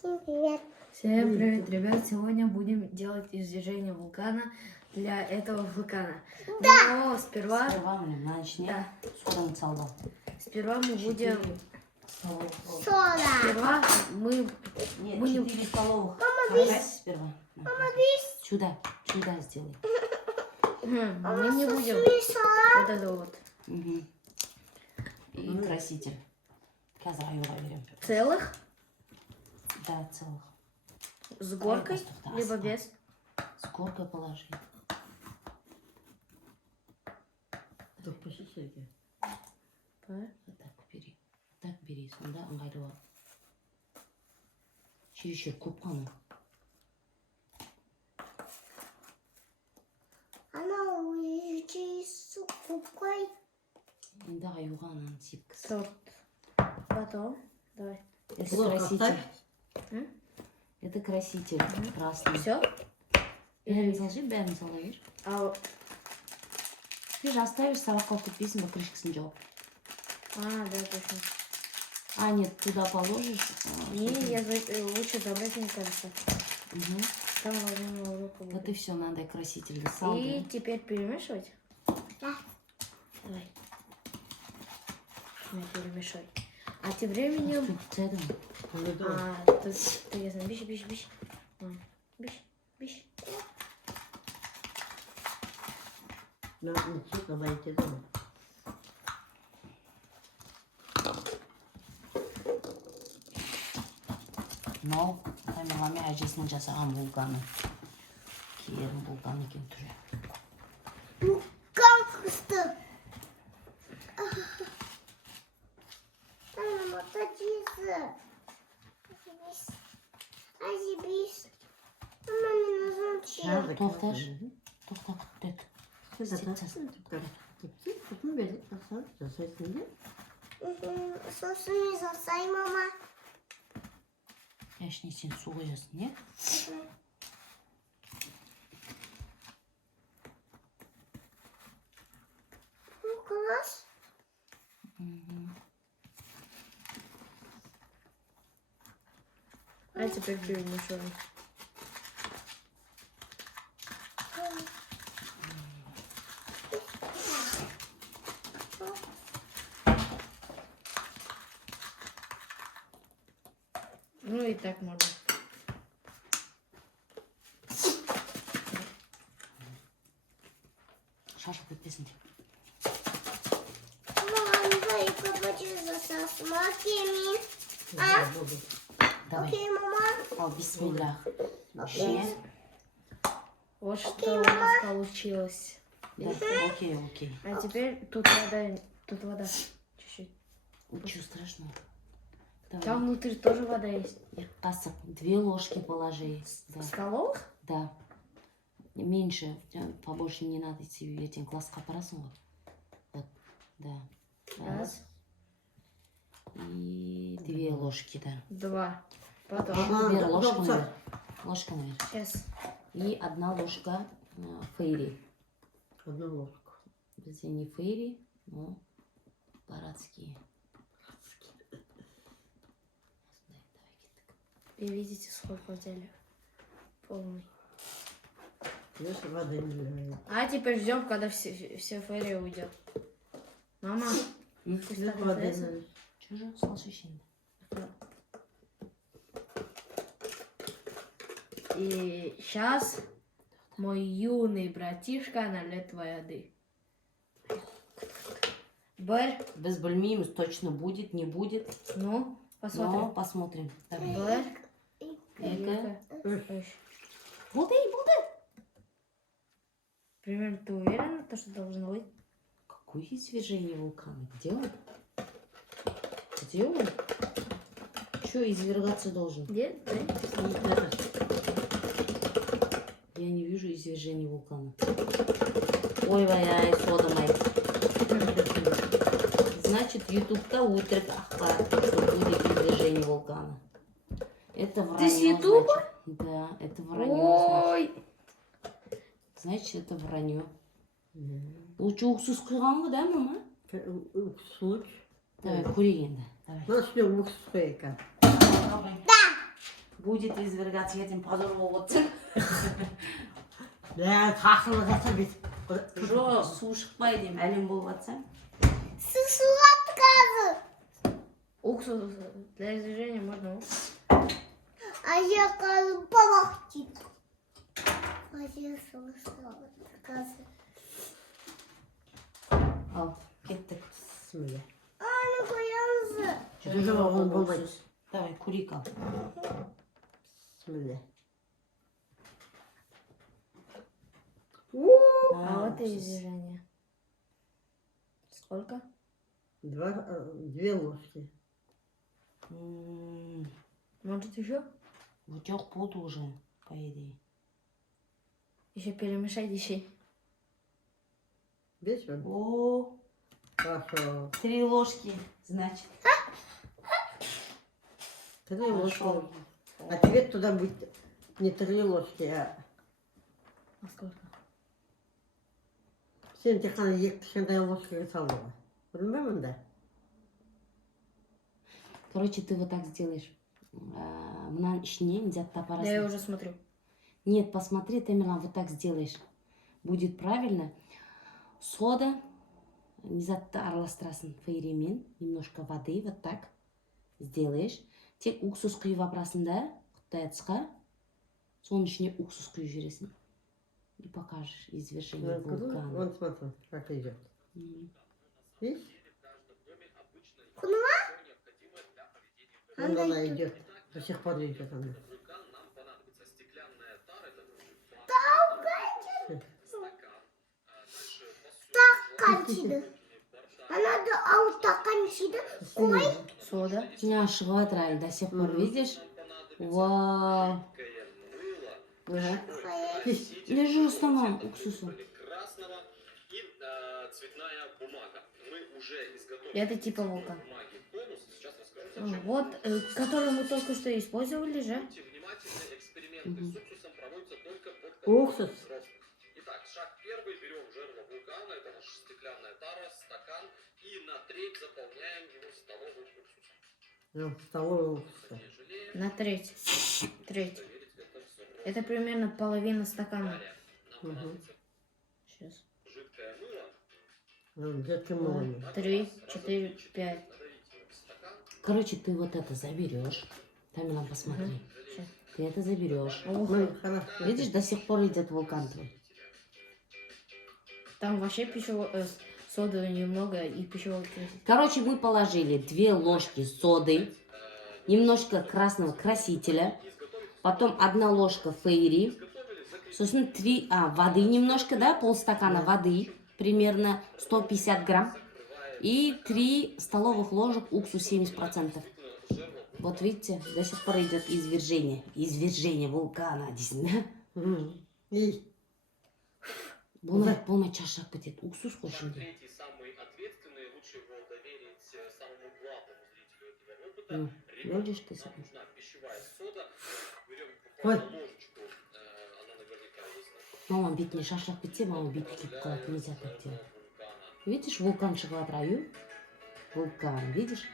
Всем привет. Всем привет, ребят! Сегодня будем делать извержение вулкана для этого вулкана. Но сперва мы начнем. Да. Скоро салда. Сперва мы будем... Сода. Сперва мы... Нет, мы не- 4 столовых. Мама, Давай сперва. Сюда сделай. Мы не будем Смешно. вот это вот. Угу. И краситель. Қазір аюға берем. Целых, Да, целых. с горкой, Просто либо оставь. без. С горкой положи. Так по чуть-чуть. Вот так бери. Так бери. Сонда ыңғайлы ал. Чересчур көп қана. Она уйти с кубкой. Енді аюға ананы сепкіз. Торт. Потом, давай. Это Ложку краситель. оставь. Это краситель красный. Все? Бәрін сала бер. А, Ты же оставишь сабаққа кетпесін, ба крышкасын жауып. да, точно. А, нет, туда положишь. Не, лучше забрать, мне кажется. Угу. Там во время урока Вот будет. и все, надо краситель досал. И теперь перемешивать? Да. Давай. Перемешай. А тем временем... Тут ясно. Биш. Биш. Ну, ничего, давайте дома. Мынау Камиламен әжесінің жасаған вулканы. Киердің вулканы екен түрі. Как что? Мама, тадиса. Азибис. Мама, мне нужен чай. Тоқташ. Тоқта күттік. Tutun beni asal sesinde. Сосуны засай, мама. Яшне сен су қоясың, не? Ну, класс. А теперь перемешиваем. Ну и так можно. Шашып кетпесін деп. Мама, давай побачишь за смаками. Я буду. Давай. Окей, мама. Ал, бисмиллах. Ще. Вот что у нас получилось. Да, окей. А теперь тут вода. Чуть-чуть. Ничего страшного. Там Давай. внутри тоже вода есть. Қасық, 2 ложки положи. Да. Столовых? Да. Меньше, побольше не надо идти, ертең классқа апарасың ғой. Вот, да. Раз. И 2 ложки, да. 2. Потом. Бер, ложканы добса. бер. Ложканы бер. Сейчас. И 1 ложка фейри. Одну ложку. Бізде не фейри, но парадские. И видите, сколько взяли. Полный. Если воды не нравится. А теперь ждем, когда все фейри уйдет. Мама, пусть Если так воды остается. нравится. Чужо, слышишь? И сейчас мой юный братишка нальет воды. Бэр, Без білмейміз, точно будет, не будет. ну, посмотрим. Но посмотрим. Давай. Бэр, Эка. Эка. Болды. Примерно ты уверена, то, что должно быть? Какое извержение вулкана? Где он? Где он? Че, извергаться должен? Где? Да? Я не вижу извержения вулкана. Ой, вай, содамай. Значит, ютубта утрек ахпар, что будет извержение вулкана. Это вранье. Ты с ютуба? Значит. Да, это вранье. Ой! Значит, это вранье. Лучше уксус құйған ғой, да, мама? Случай. Давай, көрейік енді. Давай. Начнем уксуска. будет извергаться этим позор вот. Да, тақсылы жатса бет. Жоқ, су шықпай деймін, әлем болып жатса. Суға отказы. Уксус для извержения можно. А я кажу, помогти. А я суға отказы. Ал, кеттік. Bismillah. Аны қоямыз. Жүзі оғын болмайды. Давай, курик ал. Bismillah. А вот и уксус. извержение. Сколько? Две ложки. Может еще? Утек пот уже, по идее. Еще перемешать еще. Бес он. О, Хорошо. 3 ложки, значит. 3 Хорошо. ложки. А тебе туда будет не 3 ложки, а А сколько? сен тек қана 2 кішкентай ложкаға салуға. Білмеймін да. Короче, ты вот так сделаешь. Мына ішіне нельзя Да я тапарасын. уже смотрю. Нет, посмотри, Тамерлан, вот так сделаешь. Будет правильно. Сода, низатты араластырасын фейремен, немножко воды, вот так сделаешь. Тек уксус құйып апарасың да, құттай атысқа. Соның ішіне уксус құйып жібересің. И покажешь извержение вулкана. Вон смотри, как идет. Видишь? Кунума? Вон она идет. До сих пор идет она. Стаканчиді. Надо ал стаканчиді. Ой, Сода. Меня шығып жатыр әлі до сих пор, видишь? Вау. Ага. Лежи устаном уксусу. красного и цветная бумага. Мы уже изготовили Это типа вулкан. бумаги конус. Сейчас расскажу, зачем. Вот, который мы только что использовали же. Будьте внимательны, эксперименты с уксусом проводятся только под Уксус. взрослых. Итак, шаг первый. Берем жерло вулкана, это наша стеклянная тара, стакан, и на треть заполняем его столовым уксусом. Ну, столовый уксус. Не жалеем, На треть. Треть. проверить это взрослым. Это примерно половина стакана. Далее нам понадобится Сейчас. жидкое мыло. Ну, детки мылами. 3, 4, 5. Надавите его в стакан. Короче, ты вот это заберешь. Тамерлан, посмотри. Щас. Ты это заберешь. Ну, хорошо. Видишь, до сих пор идет вулкан твой. Там вообще пищевого соды немного и пищевого красителя. Короче, мы положили 2 ложки соды, немножко красного красителя, потом 1 ложка фейри, собственно, 3 воды немножко, да, полстакана воды, примерно 150 грамм, и 3 столовых ложек уксус 70%. Вот видите, до сих пор идет извержение вулкана, действительно. И Болмай чашақ кетеді. Уксус қой ішінде. Третий, самый ответственный, лучше его доверить самому главному зрителю этого опыта. Ребенку Видишь, ты нам сам. нужна пищевая сода. Берем Ой. буквально ложечку, она наверняка есть. Мама бетіне шашақ кетсе, мама беті кеп қалады. Нельзя так делать. Видишь, вулкан шығып жатыр, вулкан, видишь?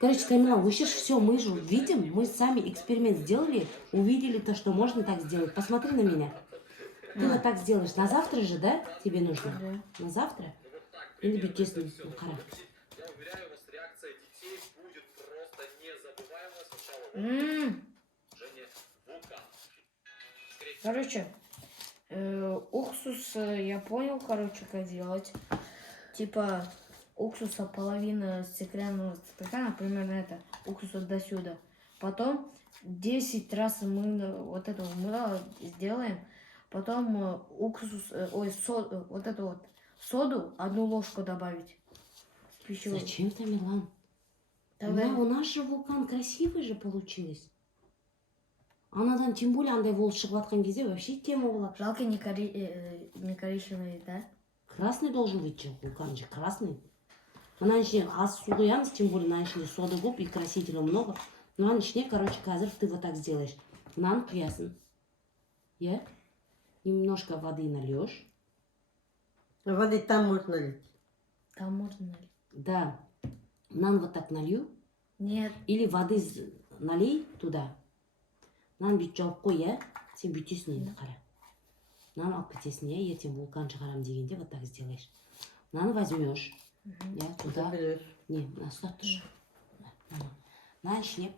Короче, Тамерлан, вы сейчас все, мы же видим, мы сами эксперимент сделали, увидели то, что можно так сделать. Посмотри на меня. Ты вот так сделаешь. На завтра же, да, тебе нужно? Да. На завтра? Или бетесный характер? Я уверяю вас, реакция детей будет просто незабываемая. Сначала движение вулкана. Короче, уксус я понял, короче, как делать. Типа уксуса половина стеклянного стакана, примерно это, уксуса до сюда. Потом 10 раз мы вот это мыло сделаем. Потом уксус, вот эту вот соду, 1 ложку добавить. Пищевую. Зачем, Тамерлан? Тогда... У нас же вулкан красивый же получилось. Анадан тем более андай болып шығып жатқан кезде вообще тема болады. Жалко не коричневый, да? Красный должен быть же, вулкан же красный. Мына ішіне аз су құямыз, тем более мына ішінде сода көп и красителя много. Мынаның ішіне, короче, қазір ты вот так сделаешь. Мынаны құясың. Я немножко воды нальешь. воды там можно лить. Там можно налить. Да. Мынаны вот так налью. Нет. Или воды налей туда. мынаны бүйтіп жауып қой, иә? Сен бүйтесің енді, қара. Мынаны алып кетесің, иә? Ертең вулкан шығарам дегенде вот так сделаешь. Мынаны возьмешь. Я туда. Не, на ұстап тұршы. Мына ішіне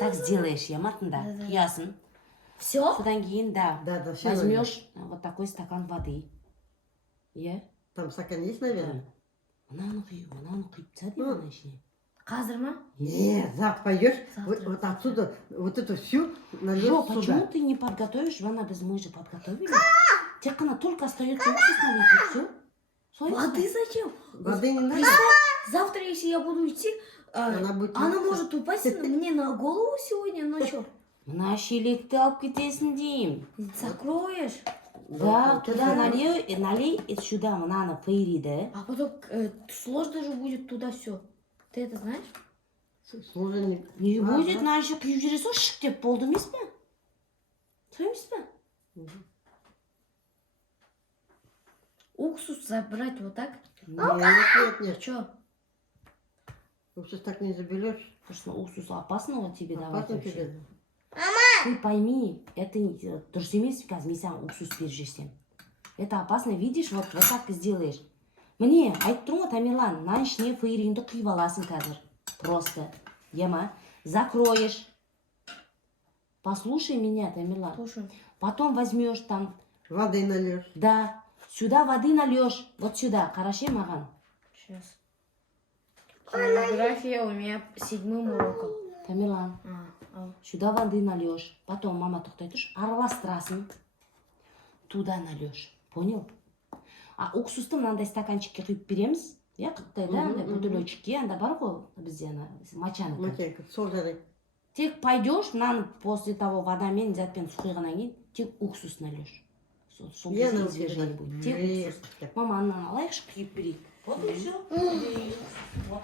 так сделаешь, я матында. Құясың. Все? Содан кейін, да, Да, все. возьмешь вот такой стакан воды. Я? Там стакан есть, наверное? Мынаны құйып тастады мына ішіне. Қазір ма? Нет, завтра пойдешь, Завтра. вот отсюда, вот эту всю нальешь Жо, почему сюда. ты не подготовишь? Мы же подготовили. Тебе только остается уксус налить, и все. Воды зачем? Воды не надо. Представь, завтра, если я буду идти, Она будет она литься. может упасть мне на голову сегодня ночью. Мына шелекті алып кетесің деймін. Закроешь, Да, вот туда это- налей и сюда мынаны фейриді. а потом сложно же будет туда все. Ты это знаешь? Сложно не... Не Ага. будет, мына еще құйып жүресің, шық деп болды емес пе? Сол емес пе? Уксус забрать вот так? Нет. Че? Уксус так не заберешь. Потому что уксус опасного тебе давать Опасно вообще. тебе. Ты пойми, это дұрыс емес, қазір мен саған уксус беріп жіберсем. Это опасно, видишь, вот так сделаешь. Міне, айтып тұрмын ғой, Тамерлан, мына ішіне фейринді құйып аласың қазір. Просто. Ема, закроешь. Послушай меня, Тамерлан. Слушай. Потом возьмешь там, Воды нальешь. да, сюда воды нальешь. Вот сюда, хорошо, маған. Сейчас. География у меня 7-м уроком. Тамерлан, Ал. сюда воды нальешь. Потом, мама, тоқтай тұршы, араластырасың. Туда нальешь. Понял? А уксусты мынандай стаканчикке құйып береміз. Я қыттай, да, андай бутылечкке, анда бар ғой, бізде ана мачанікі. Макенька, сол жарай. Тек пойдешь, мынаны после того водамен, затпен сұқиғаннан кейін, тек уксус нальешь. Сол Я кезде научу извержение так. будет. Тек Эх, уксус. так. Мама, ананы алайықшы, құйып берейік. Вот и все. Вот.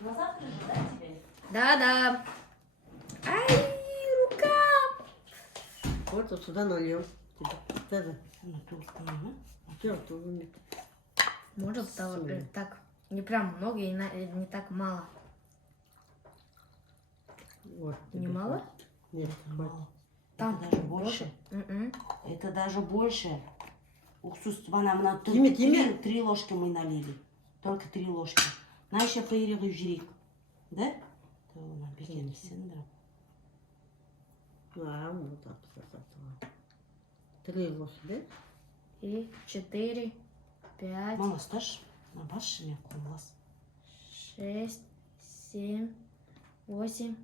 На завтра же, да, тебе? Да-да. Ай, рука. Вот сюда нальем. Тоже. Ну, только, ну, Все, тоже. Может, так не прям много и не так мало. Вот. Не тебе мало? хватит. Нет, хватит. мало. Там Это даже больше. М-м. Это даже больше. Уксус, мына Тиме. 3 ложки мы налили. Только 3 ложки. На еще фейри құйып жіберейік. Да? Бекем сендіріп. Вот так. 3 ложки, да? И 4, 5, Мама, стаж, на баршы мен қолмас. 6, 7, 8,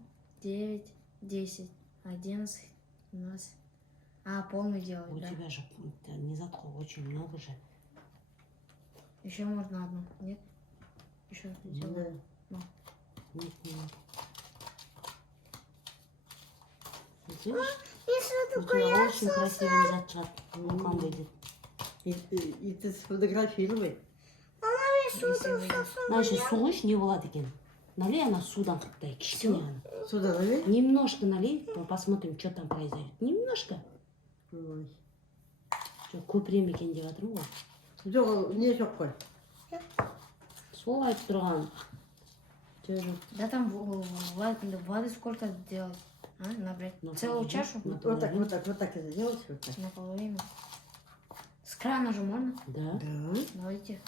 9, 10, 11, 12. А, полный У делать, да? тебя же низатку очень много же. Еще можно одну, нет? Еще сделаю. Да. Нет, не надо. Видишь? Если У тебя очень красивый низат шығады. Вулкан выйдет. И ты сфотографируй. Мына еще су іш не болады екен. Налей она судан қыптай, кішкене ана. Сюда налей. Немножко налей, посмотрим, что там произойдет. Немножко. Ой. Что, көпірем екен деп жатырмын ғой. Жоқ, не жоқ қой. Сол айтып тұрған. Тоже. Да там воды сколько делать? А, набрать? Целую чашу? На Вот так, половину. вот так и сделать. Вот так. Наполовину. С крана же можно? Да. Да. Давайте.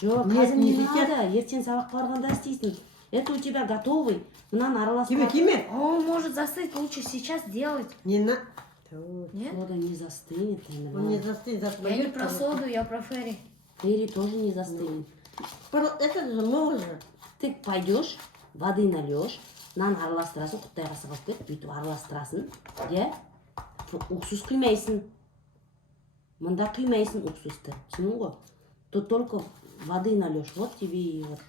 Жоқ, Нет, қазір не не сейчас. надо. Ертең сабаққа барғанда істейсің. Это у тебя готовый. Мынаны араластырып. Киме. Он может застыть, лучше сейчас делать. Не на... Нет? Сода не застынет. Он не застынет, завтра Я не пойдет, про там- соду, я про ферри. Ферри тоже не застынет. Это же много же. Ты пойдешь, воды нальешь, нан араластырасың, құттайға сығып кет, бүйтіп араластырасың, иә? Уксус құймайсың. Мында құймайсың уксусты. Түсіндің ғой? Тут только воды нальешь. Вот тебе и вот.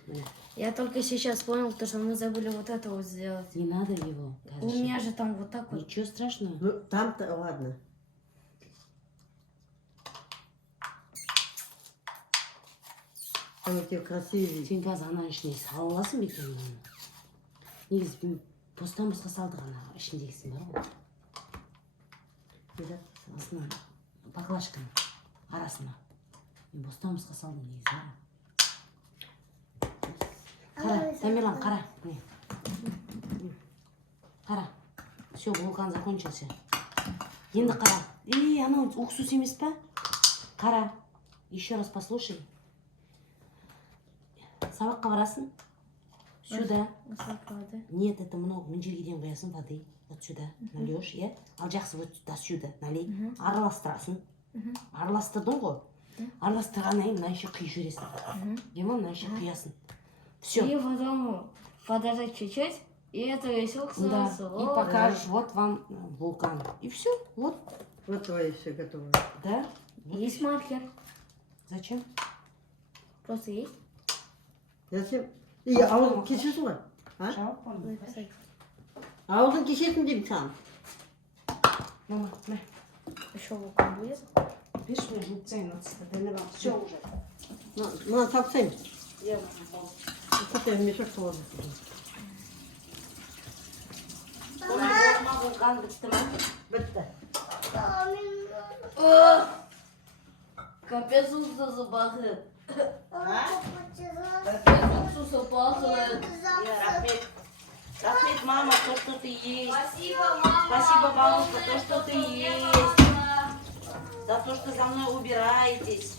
Я только сейчас понял, то, что мы забыли вот это вот сделать. Не надо его. У меня же там вот так вот. Ничего страшного. Ну, там-то ладно. Там эти красивые. Сен қазір ана ішіне сала аласың ба екен оны? Негізі постан босқа салдық ана ішіндегісін бар ғой. Да. Астына баклажканың арасына. Мен бостан босқа салдым негізі. Қара, Тамерлан, қара. Міне. Қара. Все, вулкан закончился. Енді қара. Анау уксус емес па? Қара. Еще раз послушай. Сабаққа барасың? Сюда. Нет, это много. Мына жерге дейін қоясың воды. Вот сюда нальешь, иә? Ал жақсы вот сюда налей. Араластырасың. Араластырдың ғой. Араластырғаннан кейін мына еще құйып жібересің. Демон мына еще құясың. Все. И потом подождать чуть-чуть, и это весь уксус. Да. И покажешь, вот вам вулкан. И все. Вот. Вот твои все готовы. Да? Есть маркер. Зачем? Просто есть. Зачем? И ауылдың кешесің ғой? А? Жауап бар ма? Ауылдың кешесің деймін саған. Мама, на. Еще вулкан будет. Видишь, мне жуцей надо. Все уже. Мына тапсайын. Я уже. Купаем мешок болады. Вулкан бітті ма? Бітті. Капец уксуса пахнет. Папа, Капец уксуса пахнет. Рахмет, мама, то, что ты есть. Спасибо, мама. Спасибо, бабушка, то, что ты есть. За то, что за мной убираетесь.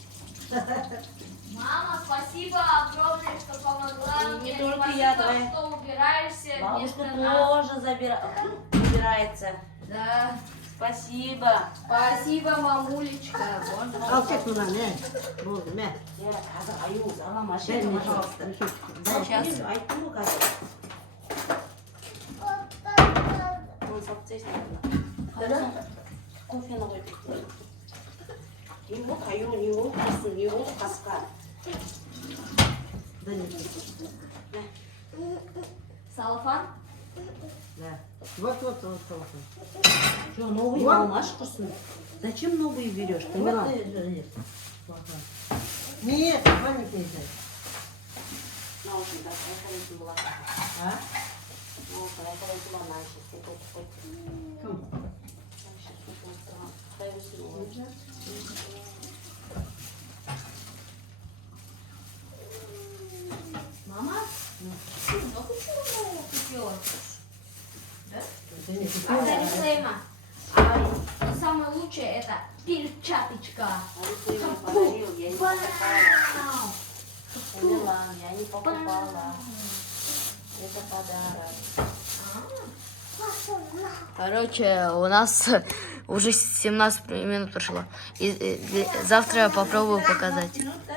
Мама, спасибо огромное, что помогла И не мне. только Спасибо, я, давай. что убираешься Бабушка вместо нас. тоже убирается. Да. Спасибо. Спасибо, мамулечка. Ал кет мына, не? Болды, мә. Я қазір аю, саған Дай машина, мешок, пожалуйста. мешок. Сейчас. Айттым ғой қазір. Оны салып тастайсың. Кофені қойып. Не ол қаю, не ол қасын, не ол қасқа. Да не. Салфан? Да. Вот телефон. Что, новый Вот. алмаш құрсын? Зачем новые берешь? Ты Вот Милан? есть. Нет, маленький дай. Наушник, айқалайтын болады. А? Наушник, айқалайтын болады. Наушник, қой. Кім? Құдай өсін ғой. Мама? Ты много чего купила? Да? Да не А купила. Дарислейма, а самое лучшее это перчаточка. А ты мне подарил, я не покупала. Милан, я не покупала. Это подарок. Короче, у нас уже 17 минут прошло. И завтра я попробую показать. Минут, да?